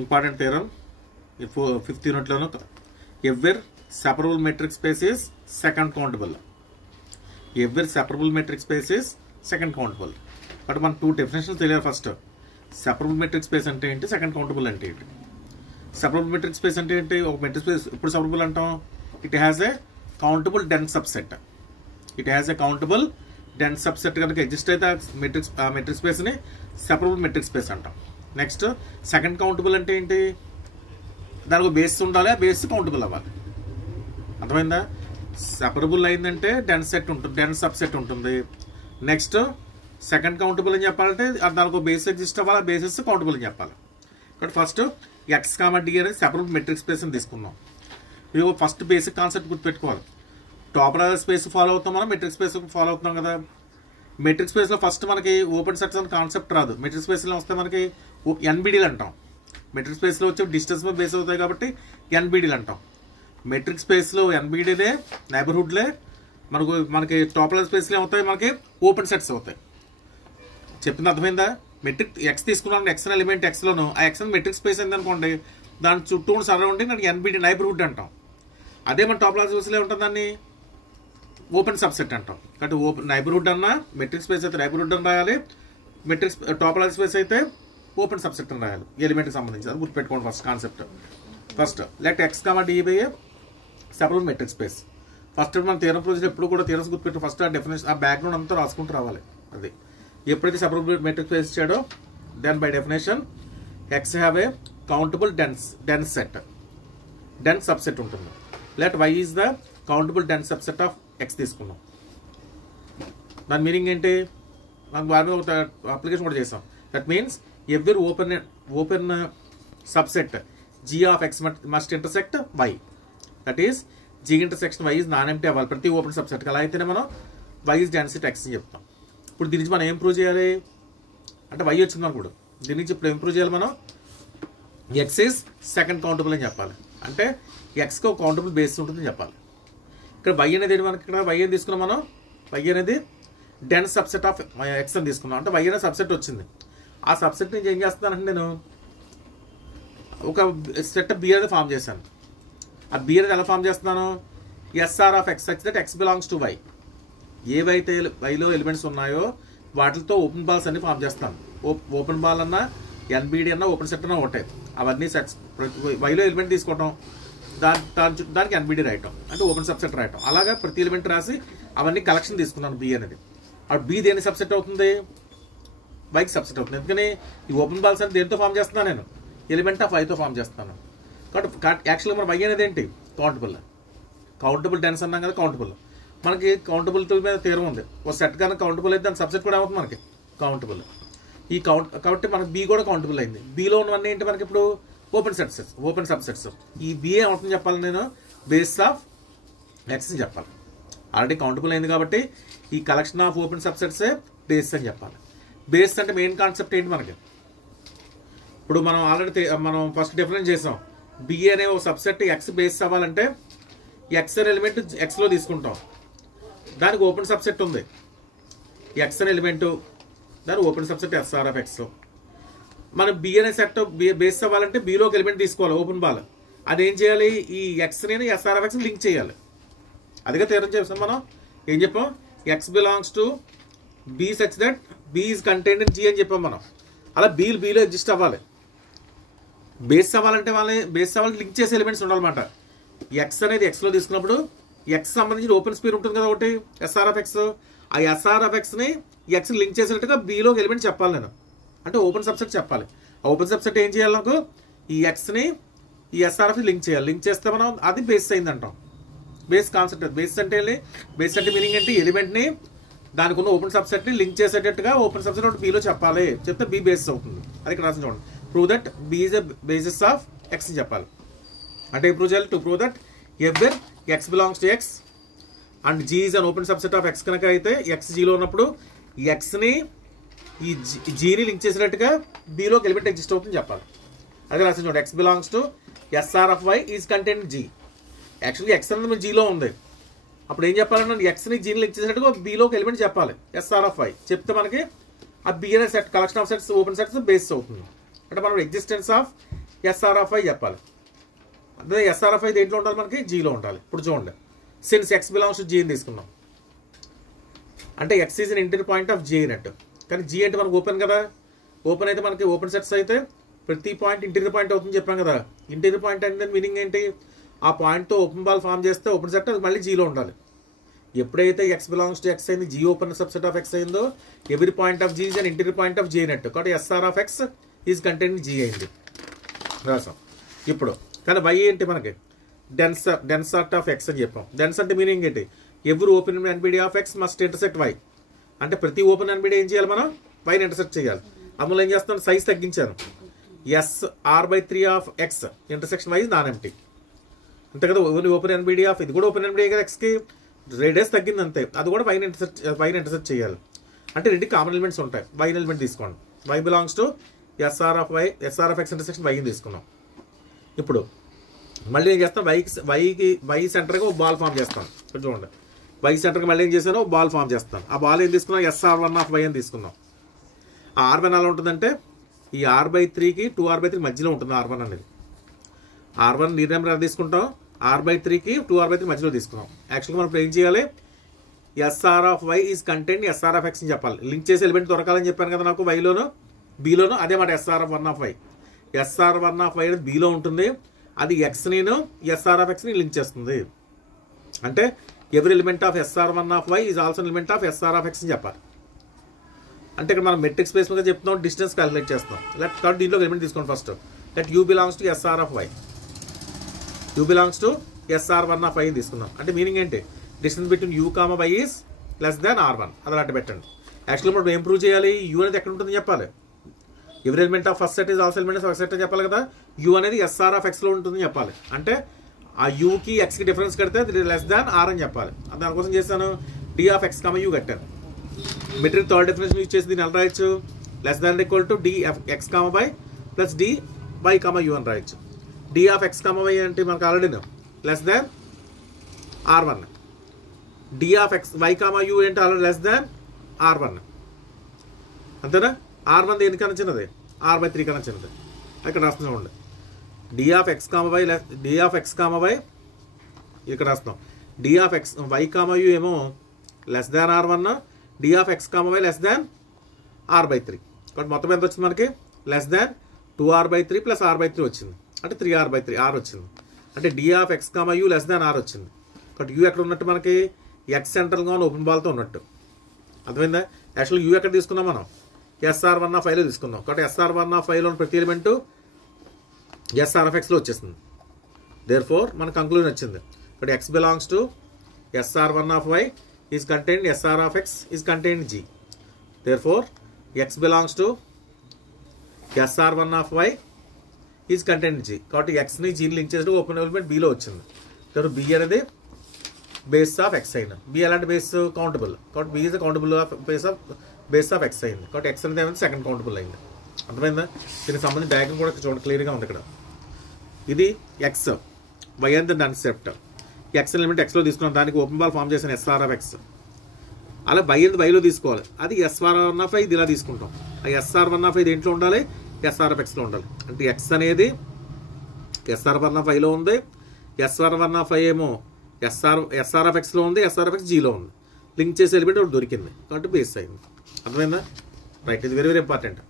Important theorem fifth యూనిట్లోను. Every separable metric space is second countable. Every separable metric space is second countable. But మన two definitions తెలియాలి. First separable metric space అంటే ఏంటి, second countable అంటే ఏంటి. Separable metric space అంటే ఏంటి, ఒక మెట్రిక్ స్పేస్ ఎప్పుడు సెపరబుల్ అంటాం, it has a countable dense subset. It has a countable dense subset కనుక ఎగ్జిస్ట్ అయితే మెట్రిక్ స్పేస్ని సెపరబుల్ మెట్రిక్ స్పేస్ అంటాం. నెక్స్ట్ సెకండ్ కౌంటబుల్ అంటే ఏంటి, దానికి బేస్ ఉండాలి, ఆ బేస్ కౌంటబుల్ అవ్వాలి. అర్థమైందా? సెపరబుల్ అయిందంటే డెన్స్ సెట్ ఉంటుంది, డెన్స్ సబ్సెట్ ఉంటుంది. నెక్స్ట్ సెకండ్ కౌంటబుల్ అని చెప్పాలంటే దానికి బేస్ ఎగ్జిస్ట్ అవ్వాలి, ఆ బేసెస్ కౌంటబుల్ అని చెప్పాలి. ఇక్కడ ఫస్ట్ ఎక్స్ కామా డి అనేది సెపరబుల్ మెట్రిక్ స్పేస్ అని తీసుకున్నాం. ఇది ఫస్ట్ బేసిక్ కాన్సెప్ట్ గుర్తుపెట్టుకోవాలి. టాపర్ స్పేస్ ఫాలో అవుతాం, మనం మెట్రిక్ స్పేస్ ఫాలో అవుతున్నాం కదా. మెట్రిక్ స్పేస్లో ఫస్ట్ మనకి ఓపెన్ సెట్స్ అని కాన్సెప్ట్ రాదు. మెట్రిక్ స్పేస్లో వస్తే మనకి ఎన్బిడీలు అంటాం. మెట్రిక్ స్పేస్లో వచ్చి డిస్టెన్స్ మీద బేస్ అవుతాయి కాబట్టి ఎన్బిడీలు అంటాం. మెట్రిక్ స్పేస్లో ఎన్బిడీలే నైబర్హుడ్లే, మనకి టాపర్ స్పేస్లో అవుతాయి, మనకి ఓపెన్ సెట్స్ అవుతాయి. చెప్పింది అర్థమైందా? మెట్రిక్ ఎక్స్ తీసుకున్నాం, ఎక్స్ ఎలిమెంట్ ఎక్స్లోను, ఆ ఎక్స్ మెట్రిక్ స్పేస్ అయిందనుకోండి, దాని చుట్టూ సరౌండింగ్ దానికి ఎన్బిడి నైబర్హుడ్ అంటాం. అదే మన టాపర్ స్పేస్లో ఉంటుంది, దాన్ని ఓపెన్ సబ్సెట్ అంటాం. కాబట్టి ఓపెన్ నైబర్హుడ్ అన్నా మెట్రిక్ స్పేస్ అయితే నైబర్హుడ్ అని రాయాలి, మెట్రిక్ టాపర్ స్పేస్ అయితే ఓపెన్ సబ్సెట్ అని రాయాలి ఎలిమెంట్కి సంబంధించి. అది గుర్తుపెట్టుకోండి first concept. First let X comma D by a separable metric space. First మన థియరం ప్రొసీజర్ ఎప్పుడు కూడా థియరమ్స్ గుర్తుపెట్టి ఫస్ట్ ఆ డెఫినేషన్, ఆ బ్యాక్గ్రౌండ్ అంతా రాసుకుంటూ రావాలి. అది ఎప్పుడైతే సెపరబుల్ మెట్రిక్ స్పేస్ ఇచ్చాడో then by definition X have a countable dense set, dense subset ఉంటుంది. Let Y is the countable dense subset of X తీసుకున్నాం. దాని మీనింగ్ ఏంటి, మనకు బాగా ఒక అప్లికేషన్ కూడా చేసాం. That means every open subset G of X must intersect Y. That is G intersection Y is non empty అవ్వాలి ప్రతి ఓపెన్ సబ్సెట్కి. అలా అయితేనే మనం వై ఈజ్ డెన్సిటీ ఎక్స్ అని చెప్తాం. ఇప్పుడు దీని నుంచి మనం ఏం ప్రూవ్ చేయాలి అంటే వై వచ్చింది అనుకోడు, దీని నుంచి ఇప్పుడు ఏం ప్రూవ్ చేయాలి మనం, ఎక్స్ ఈజ్ సెకండ్ కౌంటబుల్ అని చెప్పాలి. అంటే ఎక్స్కి ఒక కౌంటబుల్ బేస్ ఉంటుందని చెప్పాలి. ఇక్కడ వై అనేది మనకి ఇక్కడ వై అని తీసుకున్నాం మనం, వై అనేది డెన్స్ సబ్సెట్ ఆఫ్ ఎక్స్ అని తీసుకున్నాం. అంటే వై అనే సబ్సెట్ వచ్చింది. ఆ సబ్సెట్ నుంచి ఏం చేస్తున్నానంటే నేను ఒక సెట్ బి అనేది ఫామ్ చేశాను. ఆ బి అనేది ఎలా ఫామ్ చేస్తున్నాను, S R of X such that X belongs to Y. ఏవైతే వైలో ఎలిమెంట్స్ ఉన్నాయో వాటితో ఓపెన్ బాల్స్ అన్ని ఫామ్ చేస్తాను. ఓపెన్ బాల్ అన్నా ఎన్బిడి అన్నా ఓపెన్ సెట్ అన్నా ఒకటే. అవన్నీ సెట్స్ వైలో ఎలిమెంట్ తీసుకోవటం, దానికి ఎన్బిడి రాయటం అంటే ఓపెన్ సబ్సెట్ రాయటం. అలాగా ప్రతి ఎలిమెంట్ రాసి అవన్నీ కలెక్షన్ తీసుకున్నాను బి అనేది. ఆ బి దేని సబ్సెట్ అవుతుంది, వైకి సబ్సెట్ అవుతుంది. ఎందుకని ఈ ఓపెన్ బాల్స్ అని దేనితో ఫామ్ చేస్తున్నాను నేను, ఎలిమెంట్ ఆఫ్ వైతో ఫామ్ చేస్తాను. కాబట్టి యాక్చువల్గా మన వై అనేది ఏంటి, కౌంటబుల్ డెన్స్ అన్నాం కదా, కౌంటబుల్. మనకి కౌంటబుల్ మీద థియరం ఉంది. ఒక సెట్ కనుక కౌంటబుల్ అయితే దాని సబ్సెట్ కూడా అవుతుంది మనకి కౌంటబుల్. కాబట్టి మనకి బి కూడా కౌంటబుల్ అయింది. బిలో ఉన్నవన్నీ ఏంటి మనకి ఇప్పుడు ఓపెన్ సబ్సెట్స్. ఈ బి ఏమవుతుంది చెప్పాలి, నేను బేస్ ఆఫ్ ఎక్స్ అని చెప్పాలి. ఆల్రెడీ కౌంటబుల్ అయింది కాబట్టి ఈ కలెక్షన్ ఆఫ్ ఓపెన్ సబ్సెట్సే బేస్ అని చెప్పాలి. బేస్ అంటే మెయిన్ కాన్సెప్ట్ ఏంటి మనకి, ఇప్పుడు మనం ఆల్రెడీ మనం ఫస్ట్ డిఫరెన్స్ చేసాం. బి అనే ఒక సబ్సెట్ ఎక్స్ బేస్ అవ్వాలంటే ఎక్స్ అనే ఎలిమెంట్ ఎక్స్లో తీసుకుంటాం, దానికి ఓపెన్ సబ్సెట్ ఉంది. ఎక్స్ అనే ఎలిమెంటు దాని open subset S R of X. మనం బి అనే సెట్ బేస్ అవ్వాలంటే బిలోకి ఎలిమెంట్ తీసుకోవాలి ఓపెన్ బాల్. అదేం చేయాలి, ఈ ఎక్స్ని ఎస్ఆర్ ఆఫ్ ఎక్స్ లింక్ చేయాలి. అదిగా థియరం చేసాం మనం. ఏం చెప్పాం, X belongs to B such that B is contained in G అని చెప్పాం మనం. అలా బిలో ఎగ్జిస్ట్ అవ్వాలి. బేస్ అవ్వాలంటే వాళ్ళని లింక్ చేసే ఎలిమెంట్స్ ఉండాలన్నమాట. ఎక్స్ అనేది ఎక్స్లో తీసుకున్నప్పుడు ఎక్స్ సంబంధించిన ఓపెన్ స్పేర్ ఉంటుంది కదా ఒకటి, ఎస్ఆర్ ఆఫ్ ఎక్స్. ఆ ఎస్ఆర్ ఆఫ్ ఎక్స్ని ఎక్స్ లింక్ చేసినట్టుగా బిలోకి ఎలిమెంట్ చెప్పాలి నేను, అంటే ఓపెన్ సబ్సెట్ చెప్పాలి. ఆ ఓపెన్ సబ్సెట్ ఏం చేయాలి, నాకు ఈ ఎక్స్ని ఈ ఎస్ఆర్ఎఫ్ లింక్ చేయాలి. లింక్ చేస్తే మనం అది బేస్ అయింది అంటాం. Base concept. బేస్ అంటే మీనింగ్ ఏంటి, ఎలిమెంట్ని దానికి ఉన్న ఓపెన్ సబ్సెట్ని లింక్ చేసేటట్టుగా ఓపెన్ సబ్సెట్ ఒకటి బిలో చెప్పాలి. చెప్తే బి బేస్ అవుతుంది. అది ఇక్కడ రాసిన చూడండి, prove that B is a basis of X అని చెప్పాలి. అంటే ప్రూవ్ చేయాలి, to prove that every X belongs to X and G is an open subset of X కనుక అయితే ఎక్స్ జీలో ఉన్నప్పుడు ఎక్స్ని ఈ జీని లింక్ చేసినట్టుగా బిలోకి ఎలిమెంట్ ఎగ్జిస్ట్ అవుతుంది చెప్పాలి. అదే రాసిన చూడండి, X belongs to SR of Y is content G. Actually X అనేది జీలో ఉంది. అప్పుడు ఏం చెప్పాలంటే ఎక్స్ని జీని లింక్ చేసినట్టుగా బిలోకి ఎలిమెంట్ చెప్పాలి ఎస్ఆర్ ఆఫ్ వై. చెప్తే మనకి ఆ బి అనే set collection of sets open sets base అవుతుంది. అంటే మనం existence of S R of I చెప్పాలి. అదే ఎస్ఆర్ ఆఫ్ ఐ దేంట్లో ఉండాలి మనకి? జీలో ఉండాలి. ఇప్పుడు చూడండి, since X belongs to G అని తీసుకున్నాం అంటే X is an interior point of G అన్నట్టు. కానీ జీ అంటే మనకు ఓపెన్ కదా, ఓపెన్ అయితే మనకి ఓపెన్ సెట్స్ అయితే ప్రతి పాయింట్ ఇంటీరియర్ పాయింట్ అవుతుంది చెప్పాం కదా. ఇంటీరియర్ పాయింట్ అంటే మీనింగ్ ఏంటి? ఆ పాయింట్తో ఓపెన్ బాల్ ఫామ్ చేస్తే ఓపెన్ సెట్ మళ్ళీ జీలో ఉండాలి. ఎప్పుడైతే ఎక్స్ బిలాంగ్స్ టు ఎక్స్ అయింది, G open subset of X అయిందో every point of G is an interior point of G అన్నట్టు. కాబట్టి SR of X is contain G అయింది రాసాం. ఇప్పుడు కానీ వై ఏంటి మనకి? డెన్సర్ట్ ఆఫ్ ఎక్స్ అని చెప్పాం. డెన్స్ అంటే మీనింగ్ ఏంటి? Every open N B D of X must intersect Y. అంటే ప్రతి ఓపెన్ ఎన్బిడి ఏం చేయాలి? మనం వైని ఇంటర్సెక్ట్ చేయాలి. అందులో ఏం చేస్తాను? సైజ్ తగ్గించాను. SR/3 of X intersection Y non empty అంతే కదా. ఓపెన్ ఎన్బిడి ఆఫ్ ఇది కూడా ఓపెన్ ఎన్బిడి కదా, ఎక్స్కి రేడియస్ తగ్గింది అంతే. అది కూడా వైని ఇంటర్సెక్ట్ చేయాలి. అంటే రెండు కామన్ ఎలిమెంట్స్ ఉంటాయి. వైన్ ఎలిమెంట్ తీసుకోండి. Y belongs to SR of X intersection వైని తీసుకున్నాం. ఇప్పుడు మళ్ళీ ఏం చేస్తాం? వై సెంటర్గా ఒక బాల్ ఫామ్ చేస్తాం. చూడండి, వై సెంటర్కి మళ్ళీ ఏం చేశాను? బాల్ ఫామ్ చేస్తాను. ఆ బాల్ ఏం తీసుకున్నాం? SR1 ఆఫ్ వై అని తీసుకున్నాం. ఆ R1 ఎలా ఉంటుందంటే ఈ R/3కి 2R/3 మధ్యలో ఉంటుంది. R1 అనేది R1 నీ నెంబర్ ఎలా తీసుకుంటాం? R/3కి 2R/3 మధ్యలో తీసుకున్నాం. యాక్చువల్గా మనం ఏం చేయాలి? S R of Y is contain S R of X అని చెప్పాలి. లింక్ చేసి ఎలిమెంట్ దొరకాలని చెప్పాను కదా నాకు వైలోను బీలోను. అదే మాట SR1 of why. SR1 of why అనేది బీలో ఉంటుంది. అది ఎక్స్ నేను ఎస్ఆర్ ఆఫ్ ఎక్స్ని లింక్ చేస్తుంది. అంటే every element of SR1 of Y is also element of S R of X అని చెప్పాలి. అంటే ఇక్కడ మనం మెట్రిక్ స్పేస్ మీద చెప్తున్నాం, డిస్టెన్స్ క్యాలిక్యులేట్ చేస్తాం. థర్డ్ దీంట్లో ఎలిమెంట్ తీసుకోండి first. Let U belongs to SR of Y. U belongs to SR1 of Y తీసుకున్నాం. అంటే మీనింగ్ ఏంటి? Distance between U comma Y is less than R1. అది అట్ట పెట్టండి. యాక్చువల్లీ మనం ఏం ప్రూవ్ చేయాలి? యూ అనేది ఎక్కడ ఉంటుందని చెప్పాలి. ఎవరి element of first set is also element of first set అని చెప్పాలి కదా. యూ అనేది ఎస్ఆర్ ఆఫ్ ఎక్స్లో ఉంటుందని చెప్పాలి. అంటే ఆ యూకి ఎక్స్కి డిఫరెన్స్ కడితే అది లెస్ దాన్ ఆర్ అని చెప్పాలి. దానికోసం చేశాను D of X comma U కట్టాను. మెటీరియల్ థర్డ్ డెఫినేషన్ యూజ్ చేసి దీన్ని ఎలా రాయొచ్చు? Less than equal to D X comma Y plus D Y comma U అని రాయొచ్చు. D of X comma Y అంటే మనకు already less than R1. D of X Y comma U అంటే already less than R1 అంతేనా. R1 దేనికన్నా చిన్నది? R/3 కన్నా చిన్నది. ఇక్కడ రాస్తున్నాం చూడండి. D of X comma Y ఇక్కడ రాస్తున్నాం. D of X Y comma U ఏమో less than R1, D of X comma Y less than R/3. కాబట్టి మొత్తం ఎంత వచ్చింది మనకి? Less than 2R/3 plus R/3 వచ్చింది. అంటే 3R/3 R వచ్చింది. అంటే D of X comma U less than R వచ్చింది. కాబట్టి యూ ఎక్కడ ఉన్నట్టు మనకి? ఎక్స్ సెంట్రల్గా ఉన్న ఓపెన్ బాల్తో ఉన్నట్టు. అర్థమైందా? యాక్చువల్గా యూ ఎక్కడ తీసుకున్నాం మనం? SR1 ఆఫ్ ఐలో తీసుకున్నాం. కాబట్టి SR1 ఆఫ్ ఐలో ప్రతి ఎలిమెంట్ ఎస్ఆర్ ఆఫ్ ఎక్స్లో వచ్చేస్తుంది. దేర్ ఫోర్ మన కంక్లూజన్ వచ్చింది. But X belongs to SR1 of Y is contain S R of X is contain G. Therefore X belongs to SR1 of Y is contain G. కాబట్టి ఎక్స్ని జీని link చేసి open element బీలో వచ్చింది. There B అనేది base of X అయిన. B ఎలాంటి base? Countable. కాబట్టి B is countable of base of X అయింది. కాబట్టి ఎక్స్ అనేది ఏమైంది? సెకండ్ కౌంటబుల్ అయింది. అర్థమైందా? దీనికి సంబంధించి డయాగ్రామ్ కూడా చూడండి, క్లియర్గా ఉంది ఇక్కడ. ఇది X, Y and the concept. X element ఎక్స్లో తీసుకున్నాం, దానికి ఓపెన్ బాల్ ఫామ్ చేసిన ఎస్ఆర్ ఆఫ్ ఎక్స్. అలా వై అనేది వైలో తీసుకోవాలి. అది SR1 ఆఫ్ ఇది ఇలా తీసుకుంటాం. ఆ SR1 ఆఫ్ ఇది దేంట్లో ఉండాలి? ఎస్ఆర్ ఆఫ్ ఎక్స్లో ఉండాలి. అంటే ఎక్స్ అనేది SR1 ఆఫ్ ఐలో ఉంది, SR1 ఆఫ్ ఐ ఏమో ఎస్ఆర్ ఆఫ్ ఎక్స్లో ఉంది, ఎస్ఆర్ ఆఫ్ ఎక్స్ జీలో ఉంది. లింక్ చేసే ఎలిమెంట్ ఒకటి దొరికింది కాబట్టి బేస్ అయింది. అర్థమైందా? రైట్. ఇది వెరీ వెరీ ఇంపార్టెంట్.